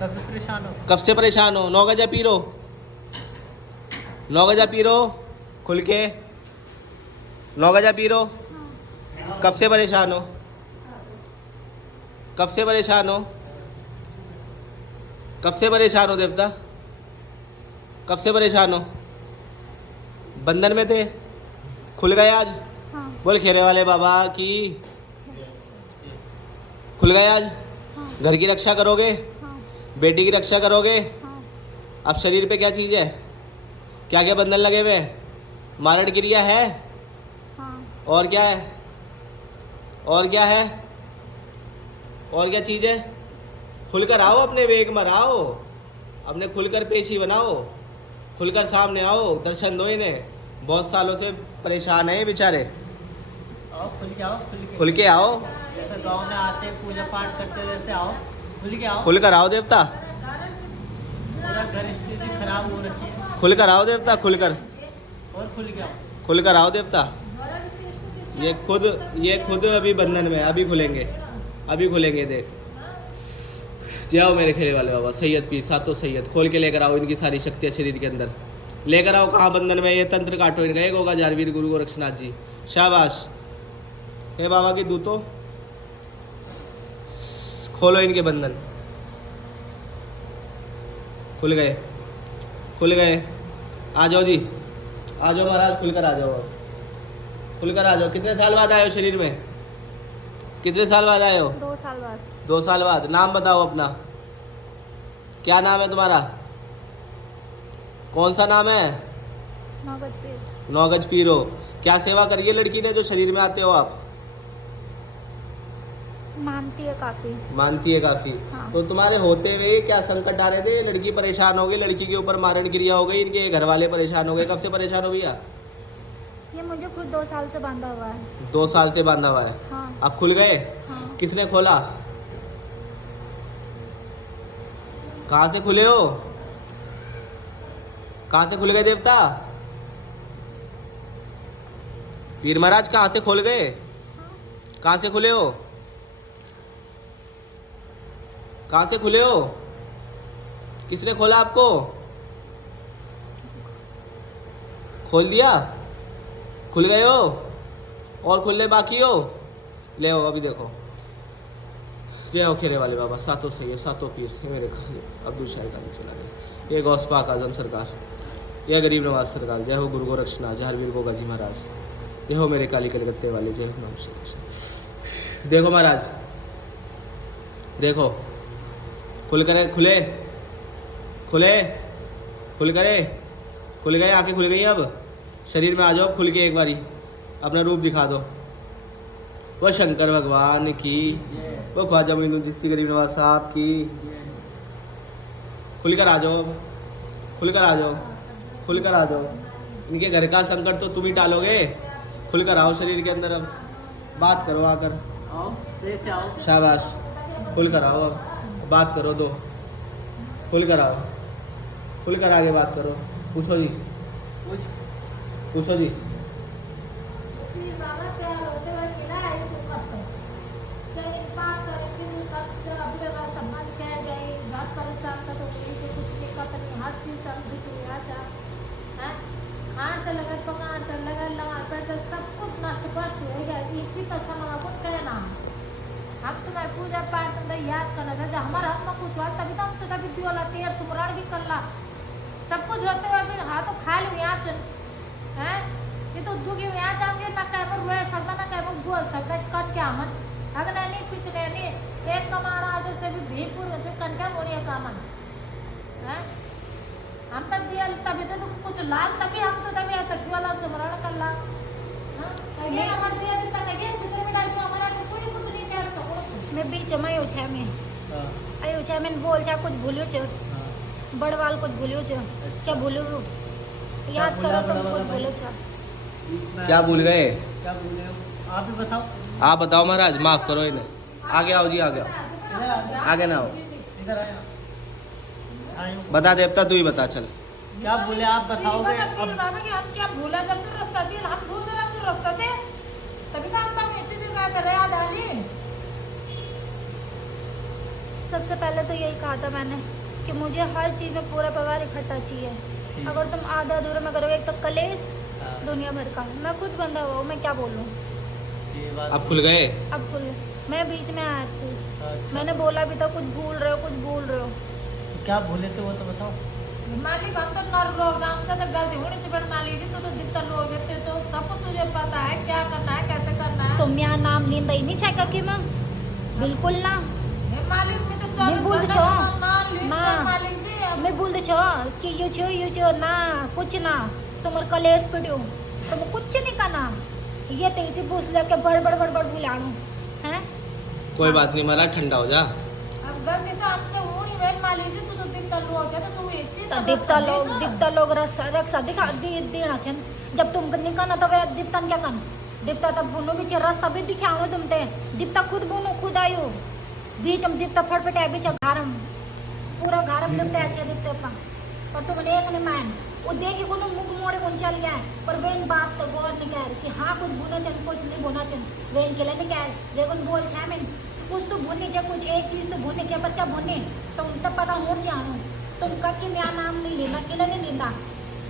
कब से परेशान हो? कब से परेशान हो? 9 गजा पी रो, 9 गजा पी रो, खुल के 9 गजा पी रो। कब से परेशान हो? कब से परेशान हो? कब से परेशान हो देवता? कब से परेशान हो? बंधन में थे, खुल गए आज? हाँ। बोल खेरे वाले बाबा की। खुल गए आज? हाँ। घर की रक्षा करोगे, हाँ। बेटी की रक्षा करोगे। हाँ। अब शरीर पे क्या चीज़ है, क्या क्या बंधन लगे हुए हैं? मारण क्रिया है, हाँ। और क्या है, और क्या है, और क्या चीज़ है? खुलकर आओ, अपने वेग में आओ, अपने खुलकर पेशी बनाओ, खुलकर सामने आओ, दर्शन दो इन्हें। बहुत सालों से परेशान है ये बेचारे। आओ, खुल के आओ, खुल के आओ, जैसे गांव में आते पूजा पाठ करते वैसे आओ, खुल के आओ। खुलकर आओ देवता, पूरा घर स्थिति खराब हो रखी है, खुलकर आओ देवता, खुलकर, और खुल के आओ। खुलकर आओ देवता। ये खुद अभी बंधन में, अभी खुलेंगे, अभी खुलेंगे। देख, जाओ मेरे खेले वाले बाबा सैयद पीर, सातों सैयद, खोल के लेकर आओ इनकी सारी शक्तियाँ शरीर के अंदर लेकर आओ। कहाँ बंधन में? ये तंत्र काटो इनका। एक होगा जारवीर गुरु गोरक्षनाथ जी, शाबाश। हे बाबा की दूतो, खोलो इनके बंधन। खुल गए, खुल गए। आ जाओ जी, आ जाओ महाराज, खुलकर आ जाओ, खुलकर आ जाओ। कितने साल बाद आए हो शरीर में? कितने साल बाद आए हो? 2 साल बाद। 2 साल बाद। नाम बताओ अपना, क्या नाम है तुम्हारा? कौन सा नाम है? नौगज पे। 9 गज पीरो। क्या सेवा करिए लड़की ने जो शरीर में आते हो आप? मानती है काफी। मानती है काफी। हाँ। तो तुम्हारे होते हुए क्या संकट आ रहे थे? लड़की परेशान हो गई, लड़की के ऊपर मारण क्रिया हो गई, इनके घर वाले परेशान हो गए। कब से परेशान हो भैया? ये मुझे खुद 2 साल से बांधा हुआ है। 2 साल से बांधा हुआ है। हाँ। अब खुल गए? हाँ। किसने खोला? कहाँ से खुले हो? कहाँ से खुल गए देवता? पीर महाराज कहाँ से खोल गए? कहाँ से खुले हो? कहाँ से खुले हो? किसने खोला आपको? खोल दिया? खुल गए हो? और खुलने बाकी हो? ले आओ अभी देखो। जय हो खेरे वाले बाबा, सातों सही है, सातों पीर। ये मेरे अब्दुल शाह का चला गया। ये गौस पाक आजम सरकार, यह गरीब नवाज सरकार। जय हो गुरु गोरक्षनाथ, जय हरवीर गोगा जी महाराज। जय हो मेरे काली कलकत्ते वाले। जय हो नाम से। देखो महाराज, देखो, खुल करे, खुले, खुले, खुल करे, खुल गए, आंखें खुल गई। अब शरीर में आ जाओ, खुल के एक बारी अपना रूप दिखा दो। वो शंकर भगवान की, वो ख्वाजा मोइनुद्दीन चिश्ती गरीब नवाज साहब की। खुलकर आ जाओ, खुलकर आ जाओ, खुलकर आ जाओ। इनके घर का संकट तो तुम ही टालोगे। खुलकर आओ शरीर के अंदर, अब बात करो आकर। आओ, सही से आओ। शाबाश, खुलकर आओ, अब बात करो दो। खुलकर आओ, खुलकर आगे बात करो। पूछो जी, कुछ पूछो जी। हम तुम्हारे पूजा पाठ में याद करना चाहिए। हमारे हाथ में कुछ हुआ तभी तो हम तो तभी दियोला तेर सुमरण भी करला, सब कुछ होते हुए भी हाथों खा लो यहाँ चल हैं। ये तो दुखी यहाँ जाओगे ना, कह पर रोए सकता ना, कह पर बोल सकता कट क्या मन अगर नहीं पिछले नहीं एक कमारा जैसे भी भीपुर जो कनका मोड़िए कामन हैं। हम तक दिया तभी तो कुछ लाल तभी हम तो तभी तक वाला सुमरण करला ये हमारे दिया देता नहीं भीतर में डाल जो हमारा तो कोई कुछ नहीं कर सको। मैं बीच में आयो छे में आयो छे में बोल छा कुछ भूलियो छ बड़वाल कुछ भूलियो छ क्या भूलियो याद करो तुम कुछ भूलो छ क्या भूल गए? क्या बोल रहे हो? आप ही बताओ। आप बताओ महाराज, माफ करो इन्हें। आगे आओ जी, आगे आओ, इधर आ जाओ, आगे ना आओ। इधर आयो। आयो। बता देवता, तू ही बता चल। क्या बोले आप बताओगे? अब बाबा कि हम क्या भूला जब तू रास्ता दे हम भूल गए तू रास्ता दे तभी तो हम तक ये चीज का कर रहे याद आली सबसे पहले तो यही कहा था मैंने कि मुझे हर चीज़ में पूरा पगार इकट्ठा चाहिए। ठीक। अगर तुम आधा अधूरा में करोगे एक तो कलेश हाँ। दुनिया भर का। मैं खुद बंधा हुआ हूँ, मैं क्या बोलूँ। ये बात अब खुल गए? अब खुल मैं बीच में आया थी, अच्छा। मैंने बोला भी था कुछ भूल रहे हो, कुछ भूल रहे हो। तो क्या भूले थे वो तो बताओ। मालिक हम तो नर लोग हमसे तो गलती होनी चाहिए। मान लीजिए तो जितना लोग जितने तो सब कुछ तुझे पता है क्या करना है कैसे करना है। तुम यहाँ नाम लींदा ही नहीं चाहिए कि मैं बिल्कुल ना मालिक में तो मैं बोल दो मैं बोल दो कि यू छो ना कुछ ना तुम्हारे कलेश पिटियो तुम कुछ नहीं करना। ये तेजी पूछ ले के बड़ बुलाणू हैं। कोई बात नहीं महाराज, ठंडा हो जा। अब गलती तो हमसे हो नहीं वेल मान लीजिए तो दिखता लोग हो जाता तू एक चीज दिखता लोग रक्षा दिखा देना छन जब तुम निकलना तो वे दिखता क्या कन दिखता तब बुनो भी रास्ता भी दिखाओ तुम ते दिखता खुद बुनो खुद आयो बीच हम दिखता फटफट है बीच घारम पूरा घारम दिखता अच्छा दिखते पा पर तुमने एक ने मान वो देखी को मुख मोड़े कौन चल गया पर वेन बात तो गौर नहीं कह रही कि हाँ कुछ बुना चल कुछ नहीं बुना चल वेन के लिए नहीं कह रही लेकिन बोल छा मैं कुछ तो भुननी चाहिए कुछ एक चीज़ तो भुननी चाहिए पर क्या भुने तुम तब पता हो जानो तुम का कि मेरा नाम नहीं लेना किला नहीं लेना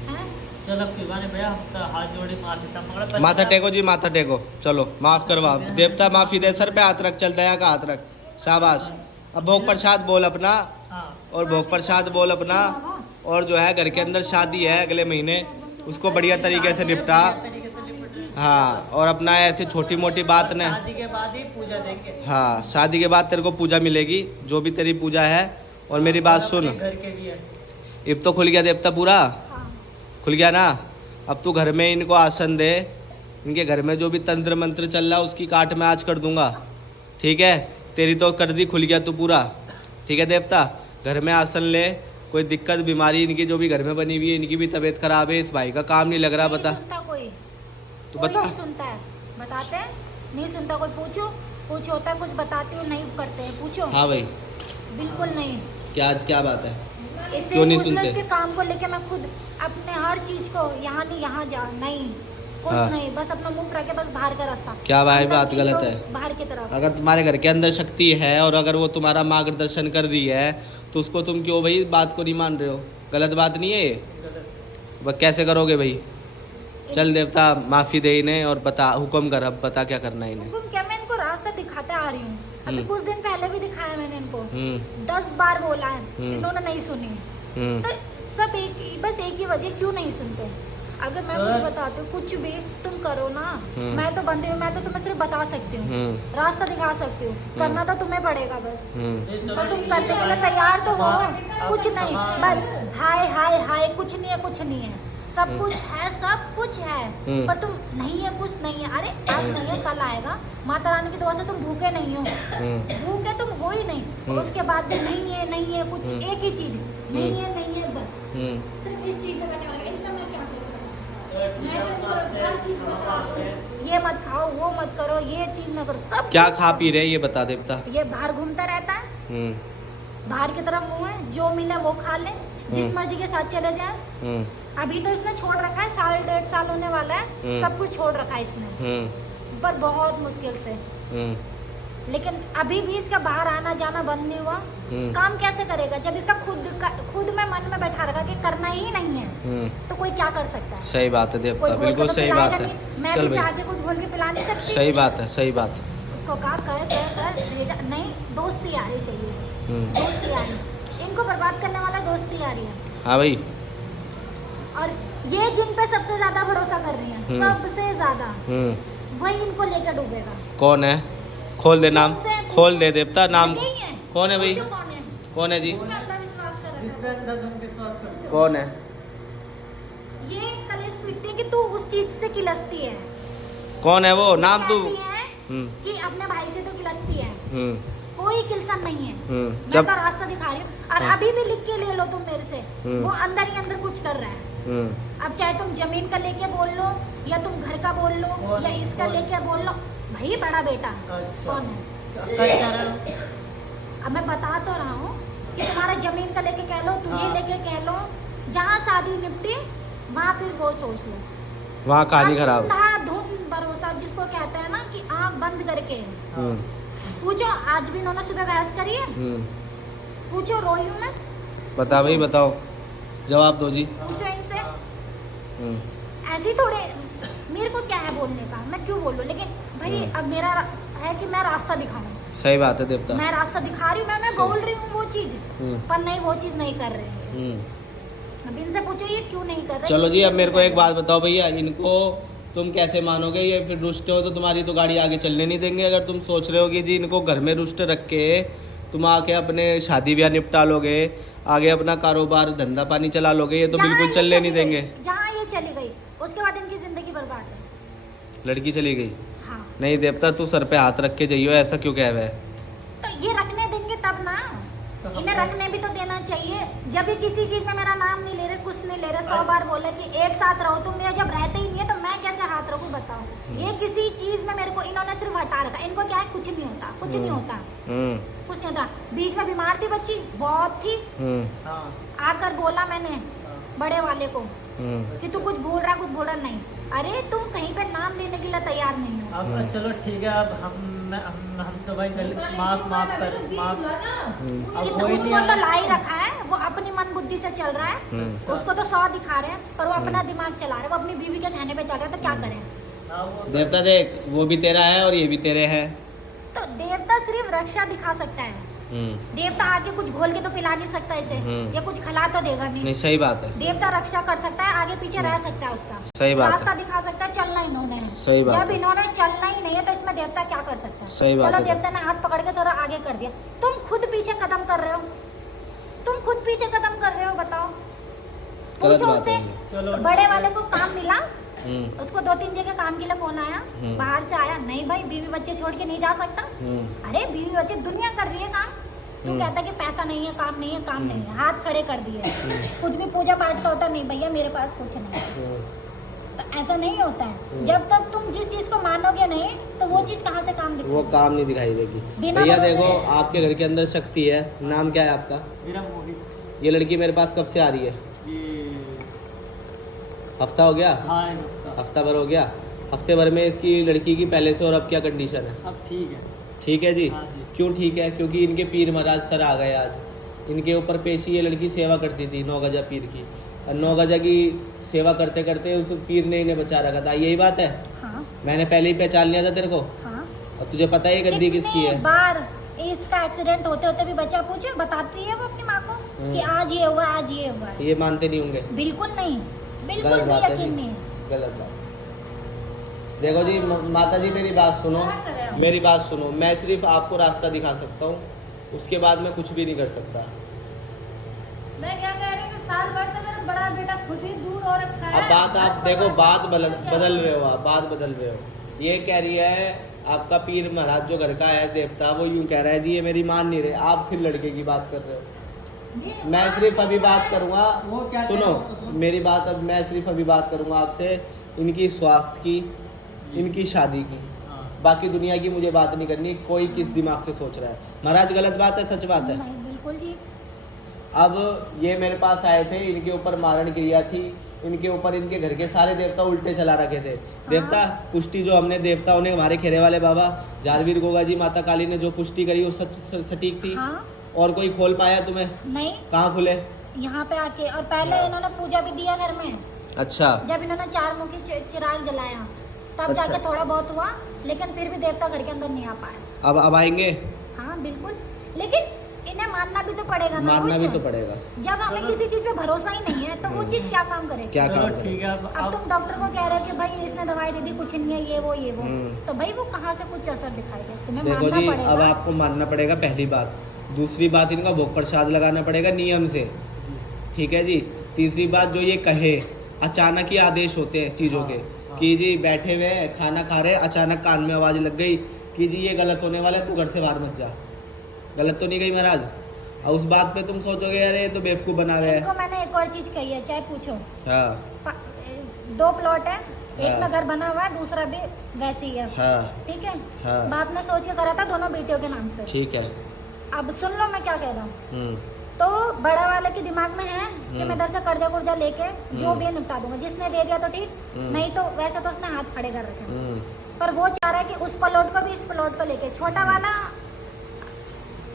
हैं। चलो किरवाने भैया हम हाथ जोड़े माफी माथा टेको जी, माथा टेको। चलो माफ करवा, देवता माफी दे। सर पे हाथ रख, चल दया का हाथ रख, शाबाश। अब भोग प्रसाद बोल अपना, हाँ। और भोग प्रसाद बोल अपना। और जो है घर के अंदर शादी है अगले महीने, उसको बढ़िया तरीके से निपटा। तरीके से निपट। हाँ, और अपना ऐसे छोटी मोटी बात न। शादी के बाद ही पूजा देंगे। हाँ, शादी के बाद तेरे को पूजा मिलेगी, जो भी तेरी पूजा है। और मेरी बात सुन, घर के भी है। अब तो खुल गया देवता पूरा, हाँ। खुल गया ना। अब तू घर में इनको आसन दे, इनके घर में जो भी तंत्र मंत्र चल रहा है उसकी काट मैं आज कर दूंगा, ठीक है। तेरी तो कर दी, खुल गया तू पूरा, ठीक है देवता। घर में आसन ले, कोई दिक्कत बीमारी इनकी जो भी घर में बनी हुई है, इनकी भी तबीयत खराब है, इस भाई का काम नहीं लग रहा, बता। सुनता कोई तू कोई बता। नहीं सुनता है, बताते हैं नहीं सुनता कोई। पूछो कुछ होता है कुछ बताती हूँ नहीं करते हैं, पूछो। हाँ भाई, बिल्कुल नहीं। क्या आज क्या बात है? इससे क्यों नहीं पूछ लो सुनते? इसके काम को लेके मैं खुद अपने हर चीज को यहाँ नहीं यहाँ जा नहीं कुछ हाँ। नहीं, बस अपना मुंह रखे बस बाहर का रास्ता। क्या भाई अंदर बात खींचो, गलत है। बाहर की तरफ। अगर तुम्हारे घर के अंदर शक्ति है और अगर वो तुम्हारा मार्गदर्शन कर रही है तो उसको तुम क्यों भाई बात को नहीं मान रहे हो? गलत बात नहीं है ये? गलत। कैसे करोगे भाई? चल देवता माफी दे इन्हें और बता, हुक्म कर, अब बता क्या करना है इन्हें। हुकुम क्या, मैं इनको रास्ता दिखाते आ रही हूँ। अभी कुछ दिन पहले भी दिखाया मैंने इनको, 10 बार बोला है, इन्होंने नहीं सुनी। तो सब बस एक ही वजह, क्यों नहीं सुनते। अगर मैं कुछ बताती हूँ कुछ भी तुम करो ना, मैं तो बंदी हूँ, मैं तो तुम्हें सिर्फ बता सकती हूँ, रास्ता दिखा सकती हूँ, करना तो तुम्हें पड़ेगा बस। और तुम करने के लिए तैयार तो हो, कुछ नहीं, बस हाय हाय हाय, कुछ नहीं है कुछ नहीं है, सब कुछ है सब कुछ है, पर तुम नहीं है कुछ नहीं है। अरे आज नहीं है कल आएगा, माता रानी की दुआ से तुम भूखे नहीं हो, भूखे तुम हो ही नहीं, और उसके बाद भी नहीं है कुछ, एक ही चीज नहीं है बस, सिर्फ इस चीज में बैठे वाले। इसमें मैं क्या करूँ? मैं तुमको हर चीज बता रही हूँ, ये मत खाओ वो मत करो, ये चीज मत करो, सब क्या कुछ खा पी रहे ये बता देवता। ये बाहर घूमता रहता है, बाहर की तरफ मुंह है, जो मिले वो खा ले, जिस मर्जी के साथ चले जाए। अभी तो इसने छोड़ रखा है, 1.5 साल होने वाला है, सब कुछ छोड़ रखा है इसने, पर बहुत मुश्किल से। लेकिन अभी भी इसका बाहर आना जाना बंद नहीं हुआ। काम कैसे करेगा जब इसका खुद में मन में बैठा रखा कि करना ही नहीं है, तो कोई क्या कर सकता है। सही बात है देवता, बिल्कुल सही बात है। मैं चल भी भाई, आगे कुछ बोल के पिला नहीं सकती। सही बात है, सही बात। उसको कहा कर नहीं, दोस्ती आ रही चाहिए, दोस्ती आ रही, इनको बर्बाद करने वाला दोस्ती आ रही है। हाँ भाई, और ये जिन पे सबसे ज्यादा भरोसा कर रही है, सबसे ज्यादा वही इनको लेकर डूबेगा। कौन है? खोल दे नाम, खोल दे देवता नाम। नहीं है। कौन है भाई? पूछो कौन है? कौन है जी? जिसमें अंधविश्वास कर रखा है। जिस पे अंधविश्वास करते हो। कौन है? ये कलेश पीटती है कि तू उस चीज से किलसती है। कौन है वो? नाम तू। कहती है कि अपने भाई से तो किलसती है, कोई किलसन नहीं है। मैं जब तो रास्ता दिखा रही हूँ, और अभी भी लिख के ले लो तुम मेरे से, वो अंदर ही अंदर कुछ कर रहा है। अब चाहे तुम जमीन का लेके बोल लो, या तुम घर का बोल लो, या इसका लेके बोल लो, भाई बड़ा बेटा अच्छा। कौन है? क्या कह रहे हो? अब मैं बता तो रहा हूँ कि तुम्हारा जमीन का लेके कह लो, तुझे लेके कह लो, जहाँ शादी निपटी वहाँ फिर वो सोच लो। वहाँ कहानी खराब। धुन भरोसा जिसको कहते हैं ना कि आँख बंद करके पूछो। आज भी इन्होंने सुबह बहस करी है, पूछो, रोई हूँ मैं? बता भाई, बताओ, जवाब दो जी। पूछो इनसे। हम्म, ऐसे ही थोड़े, मेरे को क्या है बोलने का, मैं क्यों बोलूँ? लेकिन भाई अब मेरा है कि मैं रास्ता दिखाऊं। सही बात है देवता। मैं रास्ता दिखा रही हूँ, मैं सही। बोल रही हूँ वो चीज, हम्म, पर नहीं, वो चीज नहीं कर रहे हैं। अब इनसे पूछो ये क्यों नहीं कर रहे। चलो जी, इसलिए अब मेरे को नहीं एक कर बात बताओ भैया, इनको तुम कैसे मानोगे? ये फिर रुष्ट हो तो तुम्हारी तो गाड़ी आगे चलने नहीं देंगे। अगर तुम सोच रहे हो कि जी इनको घर में रुष्ट रख के तुम आके अपने शादी ब्याह निपटा लोगे, आगे अपना कारोबार धंधा पानी चला लोगे, ये तो जहाँ बिल्कुल ये चलने चली नहीं गई, देंगे। जहाँ ये चली गई उसके बाद इनकी जिंदगी बर्बाद है। लड़की चली गई? हाँ, नहीं देवता, तू सर पे हाथ रख के जाइयो, ऐसा क्यों कह रहा है? तो ये रखने देंगे तब ना, तो हम इन्हें लोग- रखने भी तो देना चाहिए। जब ये किसी चीज में मेरा नाम नहीं ले रहे, कुछ नहीं ले रहे, 100 बार बोले कि एक साथ रहो तुम, ये जब रहते ही नहीं है तो मैं कैसे हाथ रखूं बताओ। ये किसी चीज में मेरे को इन्होंने सिर्फ हटा रखा। इनको क्या है, कुछ नहीं होता, कुछ नहीं होता, हम्म, कुछ नहीं होता। बीच में बीमार थी बच्ची, बहुत थी, हाँ, आकर बोला मैंने हाँ। बड़े वाले को हम्म, कि तू कुछ बोल रहा, कुछ बोल रहा नहीं। अरे तुम कहीं पे नाम देने के लिए तैयार नहीं हो। अब चलो ठीक है, अब हम तो भाई माफ माफ कर माफ। हम्म, अब कि कोई उसको नहीं तो आ- ला ही रखा है, वो अपनी मन बुद्धि से चल रहा है। हम्म। उसको तो 100 दिखा रहे हैं, पर वो अपना दिमाग चला रहे हैं, वो अपनी बीवी के कहने पे चल रहा है, तो क्या करें? हाँ, वो- देवता देख, वो भी तेरा है और ये भी तेरे है। तो देवता सिर्फ रक्षा दिखा सकता है। देवता आके कुछ घोल के तो पिला नहीं सकता इसे, या कुछ खिला तो देगा नहीं, नहीं। सही बात है, देवता रक्षा कर सकता है, आगे पीछे रह सकता है उसका, सही बात रास्ता है, दिखा सकता है। चलना इन्होंने है, सही बात जब है। इन्होंने चलना ही नहीं है तो इसमें देवता क्या कर सकता है? सही बात चलो है। देवता ने हाथ पकड़ के थोड़ा आगे कर दिया, तुम खुद पीछे कदम कर रहे हो, तुम खुद पीछे कदम कर रहे हो, बताओ। गलत पूछो बात उससे। है ये। चलो बड़े वाले को काम मिला, हम्म, उसको 2-3 जगह काम के लिए फोन आया, बाहर से आया, नहीं भाई बीवी बच्चे छोड़ के नहीं जा सकता। हम्म, अरे बीवी बच्चे दुनिया कर रही है काम, तू कहता कि पैसा नहीं है, काम नहीं है, काम नहीं है, हाथ खड़े कर दिए। कुछ भी पूजा पाठ का होता नहीं, भैया मेरे पास कुछ नहीं है। तो ऐसा नहीं होता है। जब तक तुम जिस चीज को मानोगे नहीं, तो वो चीज कहाँ से काम वो दिखेगी? काम नहीं दिखाई देगी। बिना भैया भरोसे- देखो, आपके घर के अंदर शक्ति है। नाम क्या है आपका? मेरा मोहित ये लड़की मेरे पास कब से आ रही है? ये हफ्ता हो गया? हाँ एक हफ्ता। हफ्ता भर हो गया। हफ्ते भर में इसकी लड़की की पहले से और अब क्या कंडीशन है? अब ठीक है। ठीक है जी। हाँ जी। क्यों ठीक है? क्योंकि इनके पीर महाराज सर आ गए आज। इनके ऊपर पेशी ये लड़की सेवा करती थी 9 गजा पीर की, और 9 गजा की सेवा करते करते उस पीर ने इन्हें बचा रखा था। यही बात है, हाँ मैंने पहले ही पहचान लिया था तेरे को। हाँ। और तुझे पता है ये गद्दी किसकी कितनी है? बार इसका एक्सीडेंट होते होते भी बच्चा पूछे, बताती है वो अपनी माँ को कि आज ये हुआ, आज ये हुआ है। ये मानते नहीं होंगे। बिल्कुल नहीं, बिल्कुल गलत भी बात है यकीन जी, नहीं है। गलत बात। देखो जी माता जी, मेरी बात सुनो, क्या करें हम? मेरी बात सुनो। मैं सिर्फ आपको रास्ता दिखा सकता हूँ, उसके बाद मैं कुछ भी नहीं कर सकता। मैं क्या कह रही हूँ कि साल भर से मेरा बड़ा बेटा खुद ही दूर हो रखा है। अब बात आप आपको देखो, बड़ा बात समस्या क्या बदल है? रहे हो, आप बात बदल रहे हो। ये कह रही है आपका पीर महाराज जो घर का है देवता, वो यूं कह रहा है जी ये मेरी मान नहीं रहे। आप फिर लड़के की बात कर रहे हो। ये मैं सिर्फ अभी बात करूंगा, वो क्या कह सुनो रहे हो तो सुनो। मेरी बात। अब मैं सिर्फ अभी बात करूंगा आपसे इनकी स्वास्थ्य की, इनकी शादी की। हाँ। बाकी दुनिया की मुझे बात नहीं करनी, कोई किस दिमाग से सोच रहा है। महाराज गलत बात है, सच बात है? नहीं, बिल्कुल जी। अब ये मेरे पास आए थे, इनके ऊपर मारण क्रिया थी, इनके ऊपर इनके घर के सारे देवता उल्टे चला रखे थे। देवता पुष्टि जो हमने देवताओं ने, हमारे खेरे वाले बाबा जारवीर गोगा जी, माता काली ने जो पुष्टि करी वो सटीक थी। हाँ, और कोई खोल पाया तुम्हें? नहीं, कहाँ खुले? यहाँ पे आके। और पहले इन्होंने पूजा भी दिया घर में, अच्छा, जब इन्होंने 4 मुखी चिराग जलाया, तब अच्छा। जाके थोड़ा बहुत हुआ, लेकिन फिर भी देवता घर के अंदर नहीं आ पाए। अब आएंगे? हाँ बिल्कुल, लेकिन इन्हें मानना भी तो पड़ेगा ना मानना कुछ। भी तो पड़ेगा। जब हमें चलो। किसी चीज पे भरोसा ही नहीं है तो वो चीज क्या काम करेगी? क्या चलो काम ठीक करेगा? है। अब तुम डॉक्टर को कह रहे हो कि भाई इसने दवाई दे दी, कुछ नहीं है, ये वो ये वो, हम्म। तो भाई वो कहाँ से कुछ असर दिखाएगा? तुम्हें देखो मानना जी, अब पड़ेगा। आपको मानना पड़ेगा, पहली बात। दूसरी बात, इनका भोग प्रसाद लगाना पड़ेगा नियम से, ठीक है जी। तीसरी बात, जो ये कहे, अचानक ही आदेश होते हैं चीज़ों के, हाँ। कि जी बैठे हुए हैं, खाना खा रहे हैं, अचानक कान में आवाज़ लग गई कि जी ये गलत होने वाला है, तू घर से बाहर मत जा। गलत तो नहीं गई महाराज? और उस बात पे तुम सोचोगे अरे ये तो बेवकूफ़ बना हुआ है। इनको मैंने एक और चीज कही है, चाहे पूछो। हाँ 2 प्लॉट है, एक हाँ। में घर बना हुआ है, दूसरा भी वैसे ही है, हाँ ठीक है। हाँ। बाप ने सोच के करा था दोनों बेटियों के नाम से। ठीक है। अब सुन लो मैं क्या कह रहा हूँ। हम्म, तो बड़ा वाले के दिमाग में है कि मैं इधर से कर्जा कुर्जा लेके जो भी है निपटा दूंगा, जिसने दे दिया तो ठीक, नहीं तो वैसे तो उसने हाथ खड़े कर रखे हैं। पर वो चाह रहा है कि उस प्लॉट को भी इस प्लॉट को लेके, छोटा वाला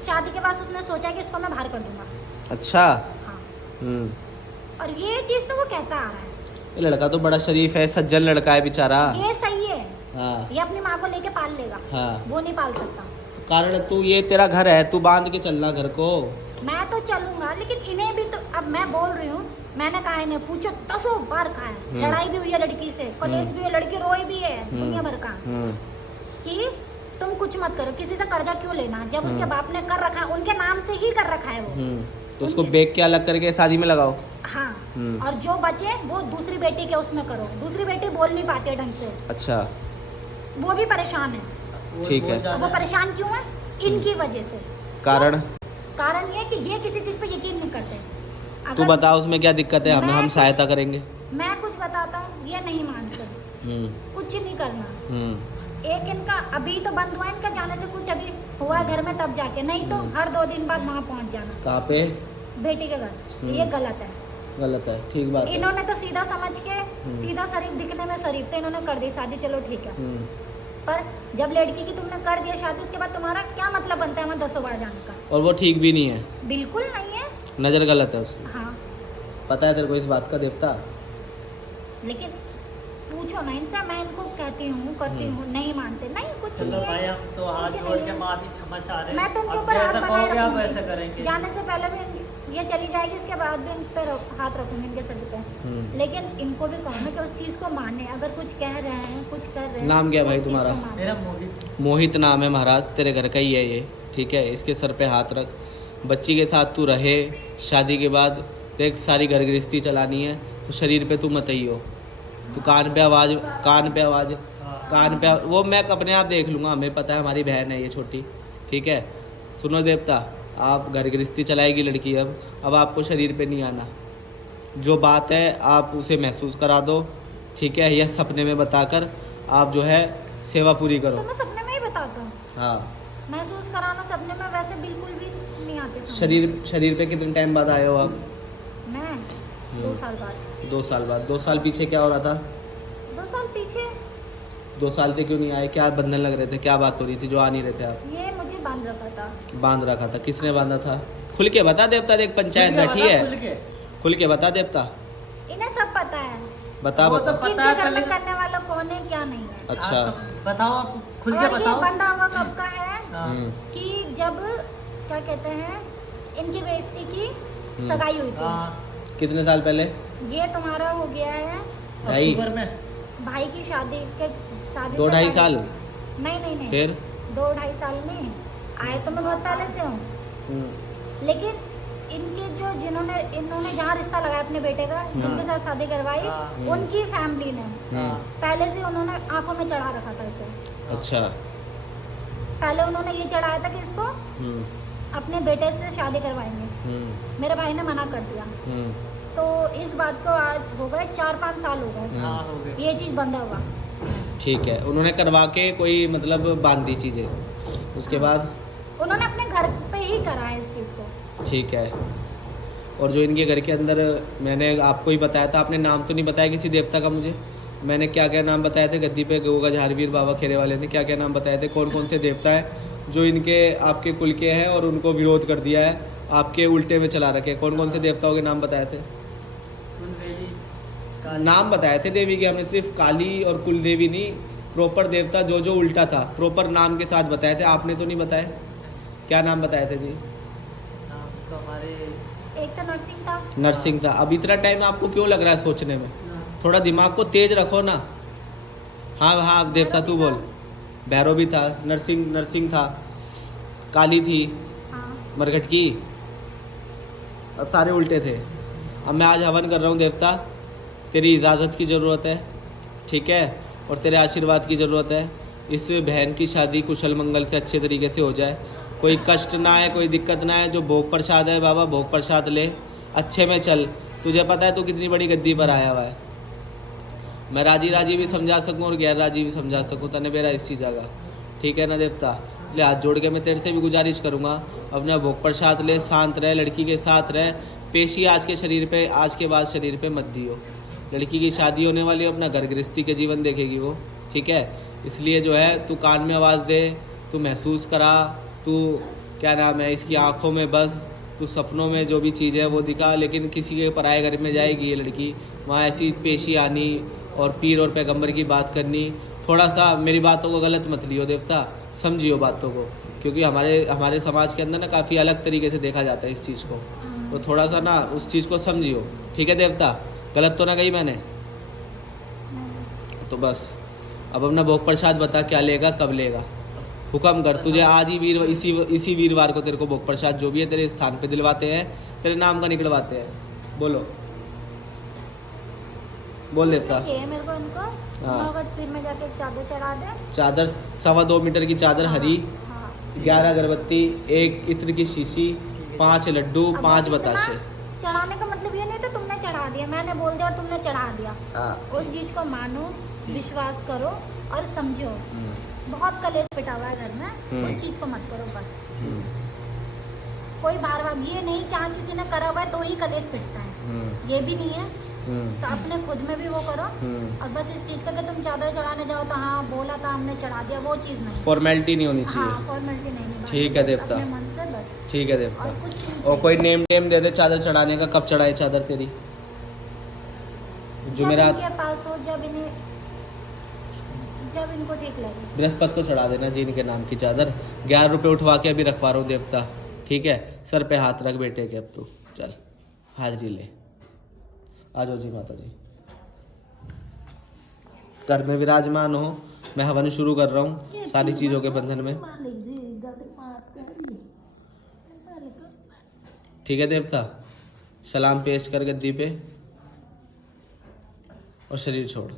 शादी के बाद उसने सोचा कि इसको मैं बाहर कर दूंगा। अच्छा। हाँ, हम्म। और ये चीज तो वो कहता आ रहा है। ये लड़का तो बड़ा शरीफ है, सज्जन लड़का है बेचारा। ये सही है, हाँ ये अपनी माँ को लेके पाल लेगा। हाँ। वो नहीं पाल सकता। कारण तू, ये तेरा घर है, तू बांध के चलना घर को। मैं तो चलूंगा, लेकिन इन्हें भी तो, अब मैं बोल रही हूँ, मैंने कहा इन्हें पूछो, 10 बार कहा है, लड़ाई भी हुई है लड़की से, कलेश भी है, लड़की रोई भी है दुनिया भर का, कि तुम कुछ मत करो, किसी से कर्जा क्यों लेना, जब उसके बाप ने कर रखा है, उनके नाम से ही कर रखा है वो। तो उसको बेच के अलग करके शादी में लगाओ। हाँ, और जो बचे वो दूसरी बेटी के उसमें करो। दूसरी बेटी बोल नहीं पाती है ढंग से, अच्छा, वो भी परेशान है। ठीक है। वो परेशान क्यों है? इनकी वजह से। कारण कारण ये कि ये किसी चीज पे यकीन नहीं करते। तू अगर बता उसमें क्या दिक्कत है, हम सहायता करेंगे। मैं कुछ बताता हूँ, ये नहीं मानते, कुछ नहीं करना। एक इनका अभी तो बंद हुआ है, इनका जाने से कुछ अभी हुआ है घर में तब जाके, नहीं तो हर 2 दिन बाद वहाँ पहुँच जाना। कहाँ पे? बेटी के घर। ये गलत है, गलत है, ठीक बात है। इन्होंने तो सीधा समझ के, सीधा शरीफ दिखने में शरीफ थे, इन्होंने कर दी शादी, चलो ठीक है। पर जब लड़की की तुमने कर दिया शादी, उसके बाद तुम्हारा क्या मतलब बनता है वहाँ 10 बार जाने का? और वो ठीक भी नहीं है, बिल्कुल नहीं है, नजर गलत है उसकी। हाँ। पता है तेरे को इस बात का देवता? लेकिन पूछो ना इनसे, मैं इनको कहती हूँ, करती हूँ, नहीं मानते, नहीं कुछ चलो नहीं भाई, है। हम तो हाथ कुछ जोड़ नहीं के है। माफी क्षमा चाह रहे हैं। मैं तो उनके अब ऊपर हाथ जैसा बनाए कहोगे आप रखूंगी। वैसा करेंगे। जाने से पहले भी ये चली जाएगी, इसके बाद भी इन पे हाथ रखूंगी, इनके सर पे। लेकिन इनको भी कहूँ ना कि उस चीज को माने, अगर कुछ कह रहे हैं, कुछ कर रहे हैं। नाम क्या है भाई उस चीज़ को तुम्हारा? माने। मेरा मोहित। मोहित नाम है महाराज, तेरे घर का ही है ये, ठीक है। इसके सर पे हाथ रख, बच्ची के साथ तू रहे, शादी के बाद देख सारी घर गृहस्थी चलानी है, तो शरीर पे तू मत ही हो। तू कान पे आवाज़, वो मैं अपने आप देख लूँगा, हमें पता है, हमारी बहन है ये छोटी, ठीक है। सुनो देवता, आप घर गृहस्थी चलाएगी लड़की, अब आपको शरीर पे नहीं आना। जो बात है आप उसे महसूस करा दो, ठीक है, या सपने में बताकर आप जो है सेवा पूरी करो। तो मैं सपने में ही बताता हूँ। हाँ, महसूस कराना सपने में वैसे बिल्कुल भी नहीं आते समझ। शरीर पे कितने टाइम बाद आए हो आप? मैं 2 साल बाद। 2 साल बाद। 2 साल पीछे क्या हो रहा था? 2 साल पीछे 2 साल से क्यों नहीं आए? क्या बंधन लग रहे थे, क्या बात हो रही थी जो आ नहीं रहे थे आप? ये मुझे बांध रखा था। बांध रखा था? किसने बांधा था? खुल के बता देवता, देख पंचायत खुल के बैठी बता, है, खुल के बता देवता, इन्हें सब पता है बता वो तो बता। पता इनके है, घर में पहले- करने वाला कौन है क्या नहीं है। अच्छा। हाँ, तो बताओ आप, खुल के और ये बताओ। बंधा हुआ कब का है हाँ। कि जब क्या कहते हैं, इनकी बेटी की सगाई हुई थी। हाँ, कितने साल पहले? ये तुम्हारा हो गया है ढाई? अक्टूबर में। भाई की शादी के, शादी 2-2.5 से साल? पहले। नहीं फिर 2-2.5 साल में आए तो मैं बहुत पहले से हूँ। लेकिन इनके जो इन्होंने जहाँ रिश्ता लगाया अपने बेटे का, जिनके साथ शादी करवाई, हाँ। उनकी फैमिली ने हाँ। पहले से उन्होंने आंखों में चढ़ा रखा था इसे। अच्छा। पहले उन्होंने ये चढ़ाया था कि इसको अपने बेटे से शादी करवाएंगे। मेरे भाई ने मना कर दिया। तो इस बात को आज हो गए 4-5 साल हो गए, हाँ, हो गए। ये चीज़ बंदा हुआ। ठीक है, उन्होंने करवा के कोई मतलब बांध दी चीज़ें, उसके बाद? उन्होंने अपने घर पे ही करा है इस चीज़ को। ठीक है। और जो इनके घर के अंदर, मैंने आपको ही बताया था, आपने नाम तो नहीं बताया किसी देवता का मुझे। मैंने क्या क्या नाम बताए थे गद्दी पे, गोगा झारवीर बाबा खेरे वाले ने क्या क्या नाम बताए थे, कौन कौन से देवता हैं जो इनके आपके कुल के हैं और उनको विरोध कर दिया है, आपके उल्टे में चला रखे? कौन कौन से देवताओं के नाम बताए थे? कुलदेवी, काली। नाम बताए थे देवी के, हमने सिर्फ काली और कुल देवी नहीं, प्रॉपर देवता जो जो उल्टा था प्रॉपर नाम के साथ बताए थे। आपने तो नहीं बताए, क्या नाम बताए थे जी? नाम तो हमारे एक तो नरसिंह था। नरसिंह था। अब इतना टाइम आपको क्यों लग रहा है सोचने में? थोड़ा दिमाग को तेज रखो ना। हाँ हाँ देवता तू बोल। भैरव भी था, नरसिंह था, काली थी, हाँ। मरघटकी, अब सारे उल्टे थे। अब मैं आज हवन कर रहा हूँ देवता, तेरी इजाज़त की ज़रूरत है, ठीक है, और तेरे आशीर्वाद की ज़रूरत है। इस बहन की शादी कुशल मंगल से अच्छे तरीके से हो जाए, कोई कष्ट ना आए, कोई दिक्कत ना आए। जो भोग प्रसाद है बाबा, भोग प्रसाद ले, अच्छे में चल। तुझे पता है तू कितनी बड़ी गद्दी पर आया हुआ है। मैं राजी भी समझा सकूं और गैर राजी भी समझा सकूं, तने मेरा इस चीज़ का, ठीक है ना देवता। इसलिए हाथ जोड़ के मैं तेरे से भी गुजारिश करूँगा, अपना भोग प्रसाद ले, शांत रह, लड़की के साथ रह। पेशी आज के शरीर पे, आज के बाद शरीर पे मत दियो। लड़की की शादी होने वाली है, अपना घर गृहस्थी के जीवन देखेगी वो, ठीक है। इसलिए जो है तू कान में आवाज़ दे, तू महसूस करा, तू क्या नाम है, इसकी आंखों में बस तू सपनों में जो भी चीज़ है वो दिखा, लेकिन किसी के पराए घर में जाएगी ये लड़की, वहाँ ऐसी पेशी आनी और पीर और पैगंबर की बात करनी। थोड़ा सा मेरी बातों को गलत मत लियो देवता, समझियो बातों को, क्योंकि हमारे समाज के अंदर ना काफ़ी अलग तरीके से देखा जाता है इस चीज़ को, तो थोड़ा सा ना उस चीज़ को समझियो, ठीक है देवता? गलत तो ना कही मैंने? तो बस अब अपना भोग प्रसाद बता, क्या लेगा, कब लेगा, हुक्म कर। तुझे आज ही इसी वीरवार को तेरे को भोग प्रसाद जो भी है तेरे स्थान पे दिलवाते हैं, तेरे नाम का निकलवाते हैं। बोलो, बोल देता। चाहिए मेरे को इनको। हाँ। नौगत पीर में जाके एक चादर चढ़ा दे। चादर 2.25 मीटर की चादर हरी, हाँ। 11 अगरबत्ती, 1 इत्र की शीशी, 5 लड्डू, अब 5 बस इतना बताशे। चढ़ाने का मतलब ये नहीं था तुमने चढ़ा दिया, मैंने बोल दिया और तुमने चढ़ा दिया। उस चीज को मानो, विश्वास करो और समझो। बहुत कलेश पिटा हुआ है घर में, उस चीज को मत करो बस। कोई बार बार ये नहीं कि हाँ किसी ने करा हुआ है तो ही कलेश पिटता है, ये भी नहीं है। तो अपने खुद में भी वो करो, और बस इस चीज का कि तुम चादर चढ़ाने जाओ तो हाँ बोला था हमने चढ़ा दिया, वो चीज नहीं। फॉर्मेलिटी नहीं होनी चाहिए। हाँ, फॉर्मेलिटी नहीं निभानी, ठीक है बस देवता। अपने मन से बस। ठीक है और देवता। कुछ नहीं और कोई चाहिए। नेम टेम दे दे चादर चढ़ाने का, कब चढ़ाए चादर तेरी? जब जुमेरात, इनके पास हो, जब इनको ठीक लगे। बृहस्पति को चढ़ा देना जी इनके नाम की चादर। 11 रुपये उठवा के अभी रखवा रहा हूँ देवता, ठीक है? सर पे हाथ रख बेटे के, अब तू चल हाजिरी ले। आ जाओ जी माता जी, घर में विराजमान हो। मैं हवन शुरू कर रहा हूँ सारी चीज़ों के बंधन में, ठीक है देवता? सलाम पेश कर गद्दी पे और शरीर छोड़।